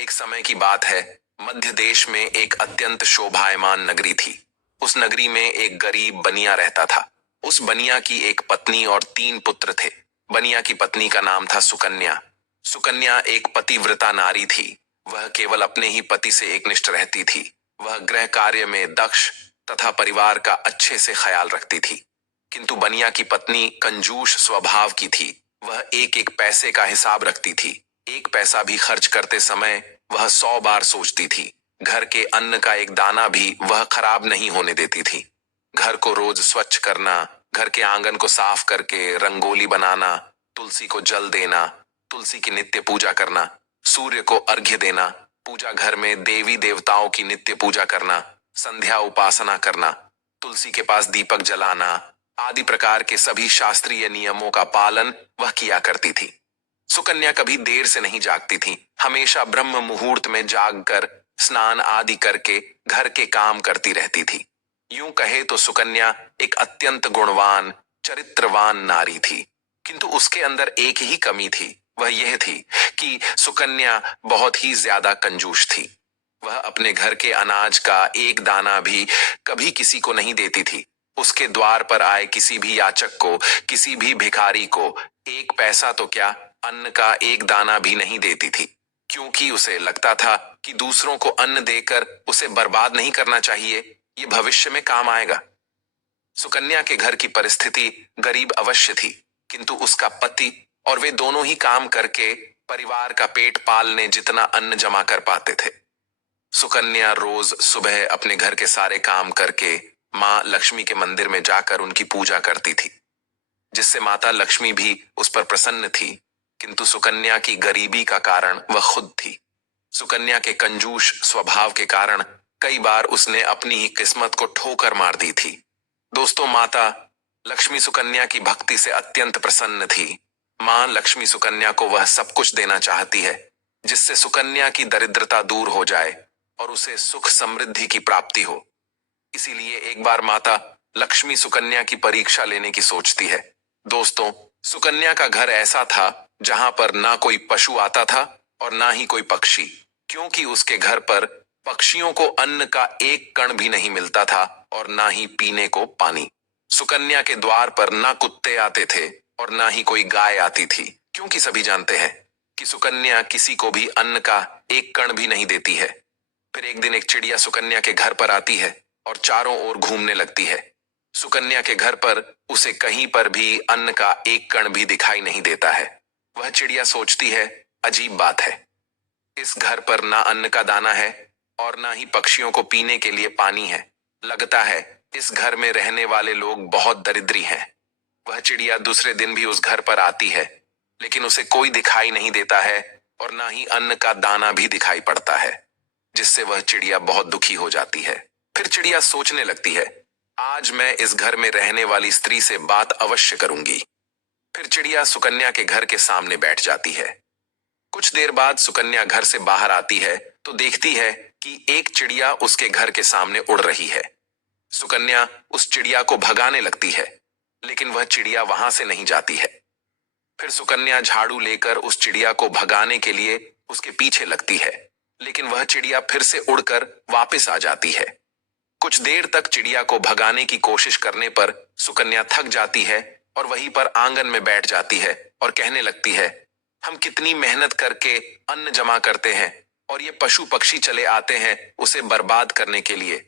एक समय की बात है। मध्य देश में एक अत्यंत शोभायमान नगरी थी। उस नगरी में एक गरीब बनिया रहता था। उस बनिया की एक पत्नी और 3 पुत्र थे। बनिया की पत्नी का नाम था सुकन्या। सुकन्या एक पतिव्रता नारी थी। वह केवल अपने ही पति से एकनिष्ठ रहती थी। वह गृह कार्य में दक्ष तथा परिवार का अच्छे से ख्याल रखती थी। किंतु बनिया की पत्नी कंजूस स्वभाव की थी। वह एक एक पैसे का हिसाब रखती थी। एक पैसा भी खर्च करते समय वह 100 बार सोचती थी। घर के अन्न का एक दाना भी वह खराब नहीं होने देती थी। घर को रोज स्वच्छ करना, घर के आंगन को साफ करके रंगोली बनाना, तुलसी को जल देना, तुलसी की नित्य पूजा करना, सूर्य को अर्घ्य देना, पूजा घर में देवी देवताओं की नित्य पूजा करना, संध्या उपासना करना, तुलसी के पास दीपक जलाना आदि प्रकार के सभी शास्त्रीय नियमों का पालन वह किया करती थी। सुकन्या कभी देर से नहीं जागती थी। हमेशा ब्रह्म मुहूर्त में जागकर स्नान आदि करके घर के काम करती रहती थी। यूं कहे तो सुकन्या एक अत्यंत गुणवान चरित्रवान नारी थी। किंतु उसके अंदर एक ही कमी थी। वह यह थी कि सुकन्या बहुत ही ज्यादा कंजूस थी। वह अपने घर के अनाज का एक दाना भी कभी किसी को नहीं देती थी। उसके द्वार पर आए किसी भी याचक को, किसी भी भिखारी को एक पैसा तो क्या, अन्न का एक दाना भी नहीं देती थी। क्योंकि उसे लगता था कि दूसरों को अन्न देकर उसे बर्बाद नहीं करना चाहिए, ये भविष्य में काम आएगा। सुकन्या के घर की परिस्थिति गरीब अवश्य थी, किंतु उसका पति और वे दोनों ही काम करके परिवार का पेट पालने जितना अन्न जमा कर पाते थे। सुकन्या रोज सुबह अपने घर के सारे काम करके मां लक्ष्मी के मंदिर में जाकर उनकी पूजा करती थी, जिससे माता लक्ष्मी भी उस पर प्रसन्न थी। किंतु सुकन्या की गरीबी का कारण वह खुद थी। सुकन्या के कंजूस स्वभाव के कारण कई बार उसने अपनी ही किस्मत को ठोकर मार दी थी। दोस्तों, माता लक्ष्मी सुकन्या की भक्ति से अत्यंत प्रसन्न थी। मां लक्ष्मी सुकन्या को वह सब कुछ देना चाहती है जिससे सुकन्या की दरिद्रता दूर हो जाए और उसे सुख समृद्धि की प्राप्ति हो। इसीलिए एक बार माता लक्ष्मी सुकन्या की परीक्षा लेने की सोचती है। दोस्तों, सुकन्या का घर ऐसा था जहां पर ना कोई पशु आता था और ना ही कोई पक्षी, क्योंकि उसके घर पर पक्षियों को अन्न का एक कण भी नहीं मिलता था और ना ही पीने को पानी। सुकन्या के द्वार पर ना कुत्ते आते थे और ना ही कोई गाय आती थी, क्योंकि सभी जानते हैं कि सुकन्या किसी को भी अन्न का एक कण भी नहीं देती है। फिर एक दिन एक चिड़िया सुकन्या के घर पर आती है और चारों ओर घूमने लगती है। सुकन्या के घर पर उसे कहीं पर भी अन्न का एक कण भी दिखाई नहीं देता है। वह चिड़िया सोचती है, अजीब बात है, इस घर पर ना अन्न का दाना है और ना ही पक्षियों को पीने के लिए पानी है। लगता है इस घर में रहने वाले लोग बहुत दरिद्री हैं। वह चिड़िया दूसरे दिन भी उस घर पर आती है, लेकिन उसे कोई दिखाई नहीं देता है और ना ही अन्न का दाना भी दिखाई पड़ता है, जिससे वह चिड़िया बहुत दुखी हो जाती है। फिर चिड़िया सोचने लगती है, आज मैं इस घर में रहने वाली स्त्री से बात अवश्य करूंगी। फिर चिड़िया सुकन्या के घर के सामने बैठ जाती है। कुछ देर बाद सुकन्या घर से बाहर आती है तो देखती है कि एक चिड़िया उसके घर के सामने उड़ रही है। सुकन्या उस चिड़िया को भगाने लगती है, लेकिन वह चिड़िया वहां से नहीं जाती है। फिर सुकन्या झाड़ू लेकर उस चिड़िया को भगाने के लिए उसके पीछे लगती है, लेकिन वह चिड़िया फिर से उड़कर वापस आ जाती है। कुछ देर तक चिड़िया को भगाने की कोशिश करने पर सुकन्या थक जाती है और वहीं पर आंगन में बैठ जाती है और कहने लगती है, हम कितनी मेहनत करके अन्न जमा करते हैं और ये पशु पक्षी चले आते हैं उसे बर्बाद करने के लिए।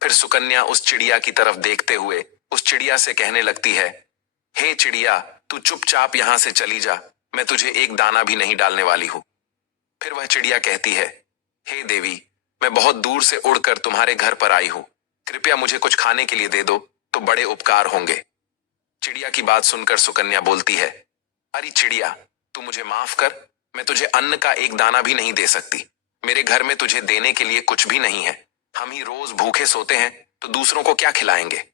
फिर सुकन्या उस चिड़िया की तरफ देखते हुए उस चिड़िया से कहने लगती है, हे चिड़िया, तू चुपचाप यहां से चली जा, मैं तुझे एक दाना भी नहीं डालने वाली हूं। फिर वह चिड़िया कहती है, हे देवी, मैं बहुत दूर से उड़कर तुम्हारे घर पर आई हूं, कृपया मुझे कुछ खाने के लिए दे दो तो बड़े उपकार होंगे। चिड़िया की बात सुनकर सुकन्या बोलती है, अरे चिड़िया, तू मुझे माफ कर, मैं तुझे अन्न का एक दाना भी नहीं दे सकती। मेरे घर में तुझे देने के लिए कुछ भी नहीं है। हम ही रोज भूखे सोते हैं तो दूसरों को क्या खिलाएंगे।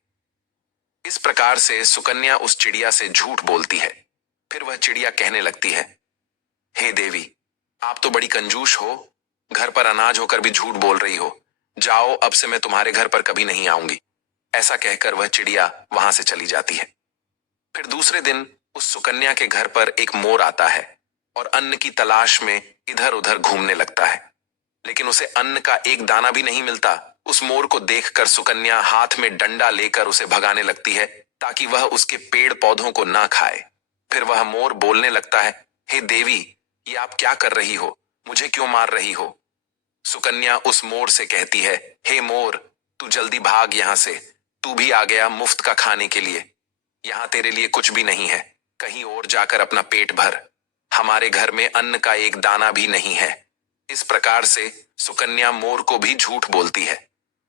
इस प्रकार से सुकन्या उस चिड़िया से झूठ बोलती है। फिर वह चिड़िया कहने लगती है, हे देवी, आप तो बड़ी कंजूस हो, घर पर अनाज होकर भी झूठ बोल रही हो। जाओ, अब से मैं तुम्हारे घर पर कभी नहीं आऊंगी। ऐसा कहकर वह चिड़िया वहां से चली जाती है। फिर दूसरे दिन उस सुकन्या के घर पर एक मोर आता है। और अन्न की तलाश में इधर उधर घूमने लगता है, लेकिन उसे अन्न का एक दाना भी नहीं मिलता। उस मोर को देखकर सुकन्या हाथ में डंडा लेकर उसे भगाने लगती है ताकि वह उसके पेड़ पौधों को ना खाए। फिर वह मोर बोलने लगता है, हे देवी, ये आप क्या कर रही हो? मुझे क्यों मार रही हो? सुकन्या उस मोर से कहती है, हे मोर, तू जल्दी भाग यहां से। तू भी आ गया मुफ्त का खाने के लिए। यहां तेरे लिए कुछ भी नहीं है। कहीं और जाकर अपना पेट भर। हमारे घर में अन्न का एक दाना भी नहीं है। इस प्रकार से सुकन्या मोर को भी झूठ बोलती है।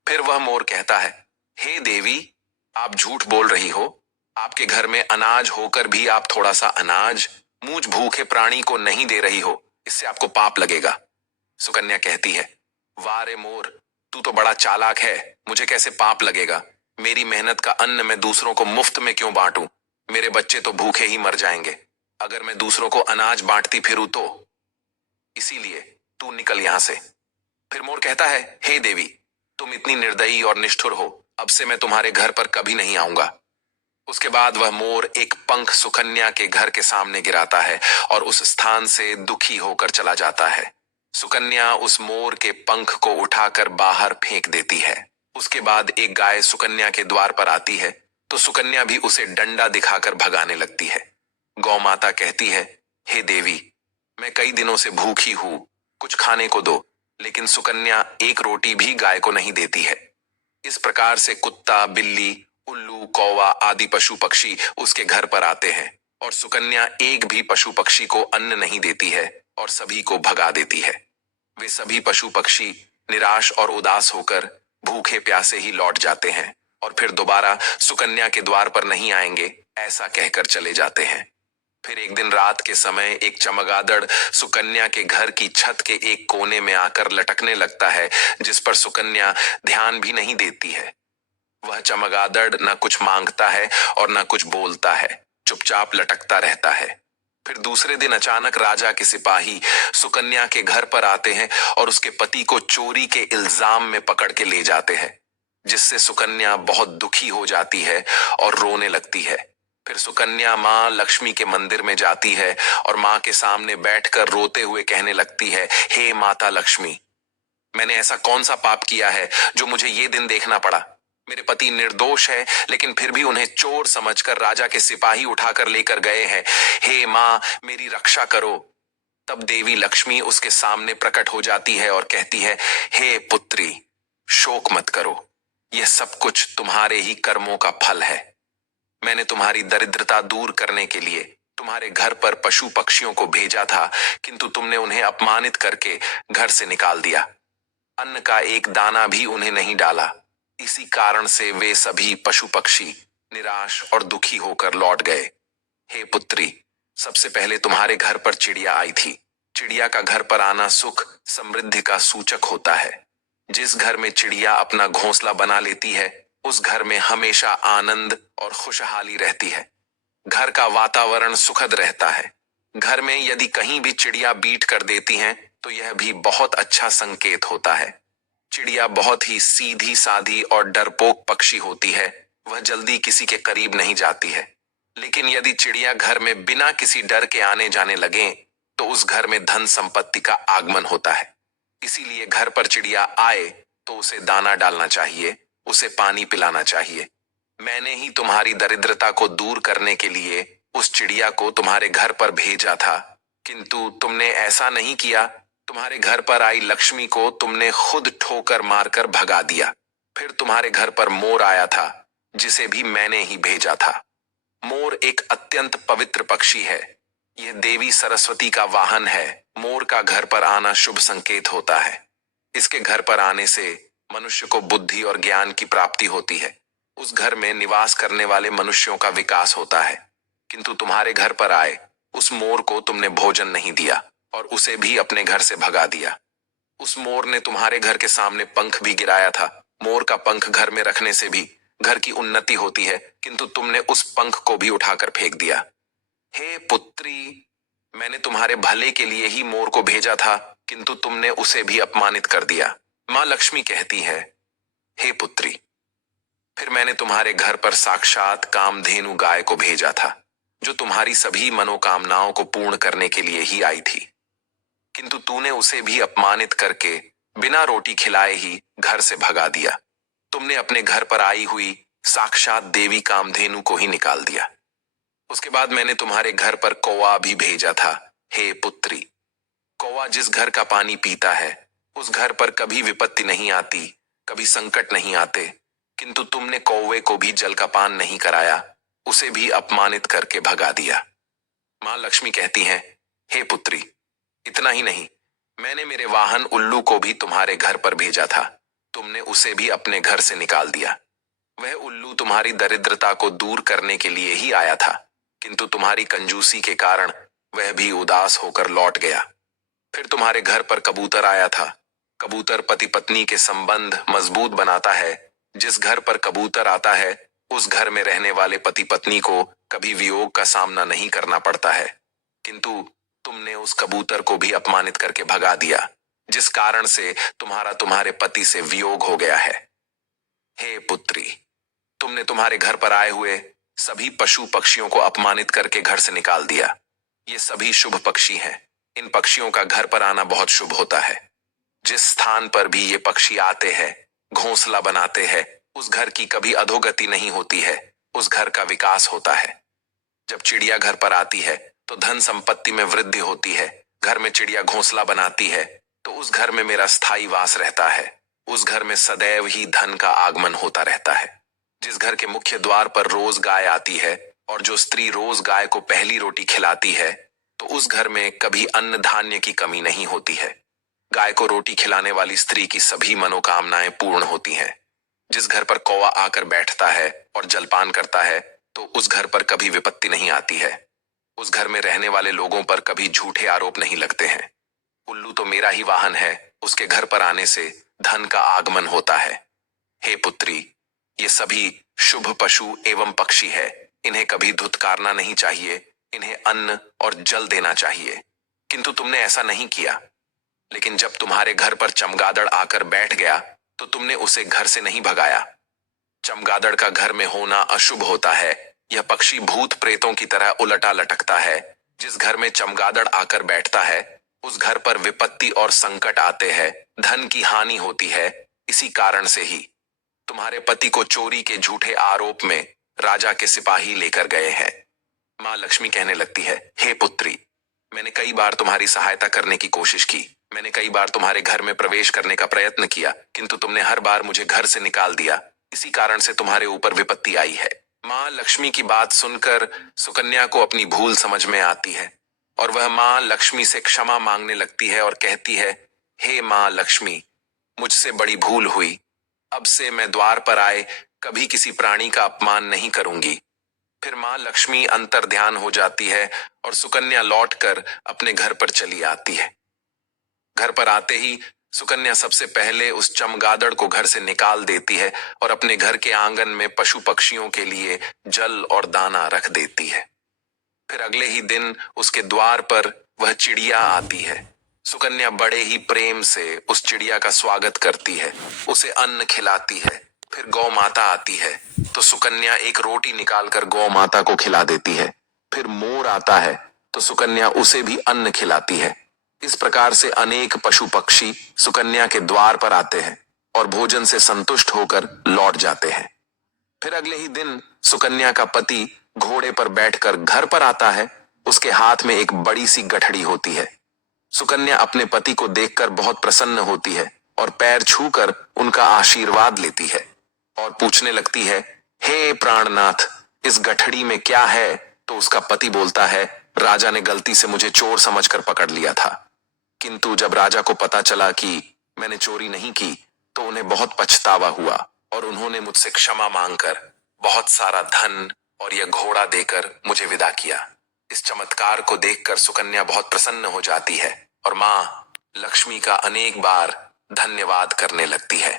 फिर वह मोर कहता है, हे देवी, आप झूठ बोल रही हो। आपके घर में अनाज होकर भी आप थोड़ा सा अनाज मुझ भूखे प्राणी को नहीं दे रही हो। इससे आपको पाप लगेगा। सुकन्या कहती है, वाह रे मोर, तू तो बड़ा चालाक है। मुझे कैसे पाप लगेगा? मेरी मेहनत का अन्न मैं दूसरों को मुफ्त में क्यों बांटूं? मेरे बच्चे तो भूखे ही मर जाएंगे अगर मैं दूसरों को अनाज बांटती फिरूं तो। इसीलिए तू निकल यहां से। फिर मोर कहता है, हे देवी, तुम इतनी निर्दयी और निष्ठुर हो। अब से मैं तुम्हारे घर पर कभी नहीं आऊंगा। उसके बाद वह मोर एक पंख सुकन्या के घर के सामने गिराता है और उस स्थान से दुखी होकर चला जाता है। सुकन्या उस मोर के पंख को उठाकर बाहर फेंक देती है। उसके बाद एक गाय सुकन्या के द्वार पर आती है तो सुकन्या भी उसे डंडा दिखाकर भगाने लगती है। गौ माता कहती है, हे देवी, मैं कई दिनों से भूखी हूं, कुछ खाने को दो। लेकिन सुकन्या एक रोटी भी गाय को नहीं देती है। इस प्रकार से कुत्ता, बिल्ली, उल्लू, कौवा आदि पशु पक्षी उसके घर पर आते हैं और सुकन्या एक भी पशु पक्षी को अन्न नहीं देती है और सभी को भगा देती है। वे सभी पशु पक्षी निराश और उदास होकर भूखे प्यासे ही लौट जाते हैं और फिर दोबारा सुकन्या के द्वार पर नहीं आएंगे ऐसा कहकर चले जाते हैं। फिर एक दिन रात के समय एक चमगादड़ सुकन्या के घर की छत के एक कोने में आकर लटकने लगता है, जिस पर सुकन्या ध्यान भी नहीं देती है। वह चमगादड़ न कुछ मांगता है और न कुछ बोलता है, चुपचाप लटकता रहता है। फिर दूसरे दिन अचानक राजा के सिपाही सुकन्या के घर पर आते हैं और उसके पति को चोरी के इल्जाम में पकड़ के ले जाते हैं, जिससे सुकन्या बहुत दुखी हो जाती है और रोने लगती है। फिर सुकन्या माँ लक्ष्मी के मंदिर में जाती है और माँ के सामने बैठकर रोते हुए कहने लगती है, हे माता लक्ष्मी, मैंने ऐसा कौन सा पाप किया है जो मुझे ये दिन देखना पड़ा? मेरे पति निर्दोष है, लेकिन फिर भी उन्हें चोर समझकर राजा के सिपाही उठाकर लेकर गए हैं। हे माँ, मेरी रक्षा करो। तब देवी लक्ष्मी उसके सामने प्रकट हो जाती है और कहती है, हे पुत्री, शोक मत करो। यह सब कुछ तुम्हारे ही कर्मों का फल है। मैंने तुम्हारी दरिद्रता दूर करने के लिए तुम्हारे घर पर पशु पक्षियों को भेजा था, किंतु तुमने उन्हें अपमानित करके घर से निकाल दिया। अन्न का एक दाना भी उन्हें नहीं डाला। इसी कारण से वे सभी पशु पक्षी निराश और दुखी होकर लौट गए। हे पुत्री, सबसे पहले तुम्हारे घर पर चिड़िया आई थी। चिड़िया का घर पर आना सुख समृद्धि का सूचक होता है। जिस घर में चिड़िया अपना घोंसला बना लेती है, उस घर में हमेशा आनंद और खुशहाली रहती है। घर का वातावरण सुखद रहता है। घर में यदि कहीं भी चिड़िया बीट कर देती हैं, तो यह भी बहुत अच्छा संकेत होता है। चिड़िया बहुत ही सीधी साधी और डरपोक पक्षी होती है। वह जल्दी किसी के करीब नहीं जाती है। लेकिन यदि चिड़िया घर में बिना किसी डर के आने जाने लगे, तो उस घर में धन संपत्ति का आगमन होता है। इसीलिए घर पर चिड़िया आए तो उसे दाना डालना चाहिए, उसे पानी पिलाना चाहिए। मैंने ही तुम्हारी दरिद्रता को दूर करने के लिए उस चिड़िया को तुम्हारे घर पर भेजा था, किंतु तुमने ऐसा नहीं किया। तुम्हारे घर पर आई लक्ष्मी को तुमने खुद ठोकर मारकर भगा दिया। फिर तुम्हारे घर पर मोर आया था, जिसे भी मैंने ही भेजा था। मोर एक अत्यंत पवित्र पक्षी है। यह देवी सरस्वती का वाहन है। मोर का घर पर आना शुभ संकेत होता है। इसके घर पर आने से मनुष्य को बुद्धि और ज्ञान की प्राप्ति होती है। उस घर में निवास करने वाले मनुष्यों का विकास होता है। किंतु तुम्हारे घर पर आए उस मोर को तुमने भोजन नहीं दिया और उसे भी अपने घर से भगा दिया। उस मोर ने तुम्हारे घर के सामने पंख भी गिराया था। मोर का पंख घर में रखने से भी घर की उन्नति होती है, किंतु तुमने उस पंख को भी उठाकर फेंक दिया। हे पुत्री, मैंने तुम्हारे भले के लिए ही मोर को भेजा था, किंतु तुमने उसे भी अपमानित कर दिया। मां लक्ष्मी कहती है, हे पुत्री, फिर मैंने तुम्हारे घर पर साक्षात कामधेनु गाय को भेजा था। जो तुम्हारी सभी मनोकामनाओं को पूर्ण करने के लिए ही आई थी। किंतु तूने उसे भी अपमानित करके बिना रोटी खिलाए ही घर से भगा दिया। तुमने अपने घर पर आई हुई साक्षात देवी कामधेनु को ही निकाल दिया। उसके बाद मैंने तुम्हारे घर पर कौवा भी भेजा था। हे पुत्री, कौवा जिस घर का पानी पीता है उस घर पर कभी विपत्ति नहीं आती, कभी संकट नहीं आते। किंतु तुमने कौवे को भी जल का पान नहीं कराया, उसे भी अपमानित करके भगा दिया। मां लक्ष्मी कहती हैं, हे पुत्री, इतना ही नहीं, मैंने मेरे वाहन उल्लू को भी तुम्हारे घर पर भेजा था। तुमने उसे भी अपने घर से निकाल दिया। वह उल्लू तुम्हारी दरिद्रता को दूर करने के लिए ही आया था, किंतु तुम्हारी कंजूसी के कारण वह भी उदास होकर लौट गया। फिर तुम्हारे घर पर कबूतर आया था। कबूतर पति पत्नी के संबंध मजबूत बनाता है। जिस घर पर कबूतर आता है उस घर में रहने वाले पति पत्नी को कभी वियोग का सामना नहीं करना पड़ता है। किंतु तुमने उस कबूतर को भी अपमानित करके भगा दिया, जिस कारण से तुम्हारा तुम्हारे पति से वियोग हो गया है। हे पुत्री, तुमने तुम्हारे घर पर आए हुए सभी पशु पक्षियों को अपमानित करके घर से निकाल दिया। ये सभी शुभ पक्षी हैं। इन पक्षियों का घर पर आना बहुत शुभ होता है। जिस स्थान पर भी ये पक्षी आते हैं, घोंसला बनाते हैं, उस घर की कभी अधोगति नहीं होती है, उस घर का विकास होता है। जब चिड़िया घर पर आती है तो धन संपत्ति में वृद्धि होती है। घर में चिड़िया घोंसला बनाती है तो उस घर में मेरा स्थायी वास रहता है। उस घर में सदैव ही धन का आगमन होता रहता है। जिस घर के मुख्य द्वार पर रोज गाय आती है और जो स्त्री रोज गाय को पहली रोटी खिलाती है, तो उस घर में कभी अन्न धान्य की कमी नहीं होती है। गाय को रोटी खिलाने वाली स्त्री की सभी मनोकामनाएं पूर्ण होती हैं। जिस घर पर कौवा आकर बैठता है और जलपान करता है तो उस घर पर कभी विपत्ति नहीं आती है। उस घर में रहने वाले लोगों पर कभी झूठे आरोप नहीं लगते हैं। उल्लू तो मेरा ही वाहन है, उसके घर पर आने से धन का आगमन होता है। हे पुत्री, ये सभी शुभ पशु एवं पक्षी है। इन्हें कभी धुतकारना नहीं चाहिए, इन्हें अन्न और जल देना चाहिए। किंतु तुमने ऐसा नहीं किया। लेकिन जब तुम्हारे घर पर चमगादड़ आकर बैठ गया तो तुमने उसे घर से नहीं भगाया। चमगादड़ का घर में होना अशुभ होता है। यह पक्षी भूत प्रेतों की तरह उलटा लटकता है। जिस घर में चमगादड़ आकर बैठता है उस घर पर विपत्ति और संकट आते हैं, धन की हानि होती है। इसी कारण से ही तुम्हारे पति को चोरी के झूठे आरोप में राजा के सिपाही लेकर गए हैं। मां लक्ष्मी कहने लगती है, हे पुत्री, मैंने कई बार तुम्हारी सहायता करने की कोशिश की। मैंने कई बार तुम्हारे घर में प्रवेश करने का प्रयत्न किया, किंतु तुमने हर बार मुझे घर से निकाल दिया। इसी कारण से तुम्हारे ऊपर विपत्ति आई है। मां लक्ष्मी की बात सुनकर सुकन्या को अपनी भूल समझ में आती है और वह मां लक्ष्मी से क्षमा मांगने लगती है और कहती है, हे मां लक्ष्मी, मुझसे बड़ी भूल हुई। अब से मैं द्वार पर आए कभी किसी प्राणी का अपमान नहीं करूंगी। फिर मां लक्ष्मी अंतर ध्यान हो जाती है और सुकन्या लौटकर अपने घर पर चली आती है। घर पर आते ही सुकन्या सबसे पहले उस चमगादड़ को घर से निकाल देती है और अपने घर के आंगन में पशु पक्षियों के लिए जल और दाना रख देती है। फिर अगले ही दिन उसके द्वार पर वह चिड़िया आती है। सुकन्या बड़े ही प्रेम से उस चिड़िया का स्वागत करती है, उसे अन्न खिलाती है। फिर गौ माता आती है तो सुकन्या एक रोटी निकालकर गौ माता को खिला देती है। फिर मोर आता है तो सुकन्या उसे भी अन्न खिलाती है। इस प्रकार से अनेक पशु पक्षी सुकन्या के द्वार पर आते हैं और भोजन से संतुष्ट होकर लौट जाते हैं। फिर अगले ही दिन सुकन्या का पति घोड़े पर बैठकर घर पर आता है। उसके हाथ में एक बड़ी सी गठड़ी होती है। सुकन्या अपने पति को देखकर बहुत प्रसन्न होती है और पैर छूकर उनका आशीर्वाद लेती है और पूछने लगती है, हे प्राणनाथ, इस गठड़ी में क्या है? तो उसका पति बोलता है, राजा ने गलती से मुझे चोर समझकर पकड़ लिया था। किंतु जब राजा को पता चला कि मैंने चोरी नहीं की तो उन्हें बहुत पछतावा हुआ और उन्होंने मुझसे क्षमा मांगकर बहुत सारा धन और यह घोड़ा देकर मुझे विदा किया। इस चमत्कार को देखकर सुकन्या बहुत प्रसन्न हो जाती है और मां लक्ष्मी का अनेक बार धन्यवाद करने लगती है।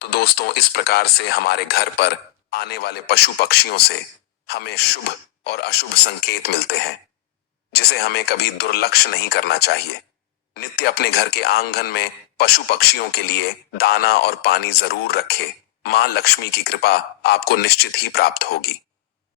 तो दोस्तों, इस प्रकार से हमारे घर पर आने वाले पशु पक्षियों से हमें शुभ और अशुभ संकेत मिलते हैं, जिसे हमें कभी दुर्लक्ष्य नहीं करना चाहिए। नित्य अपने घर के आंगन में पशु पक्षियों के लिए दाना और पानी जरूर रखें। मां लक्ष्मी की कृपा आपको निश्चित ही प्राप्त होगी।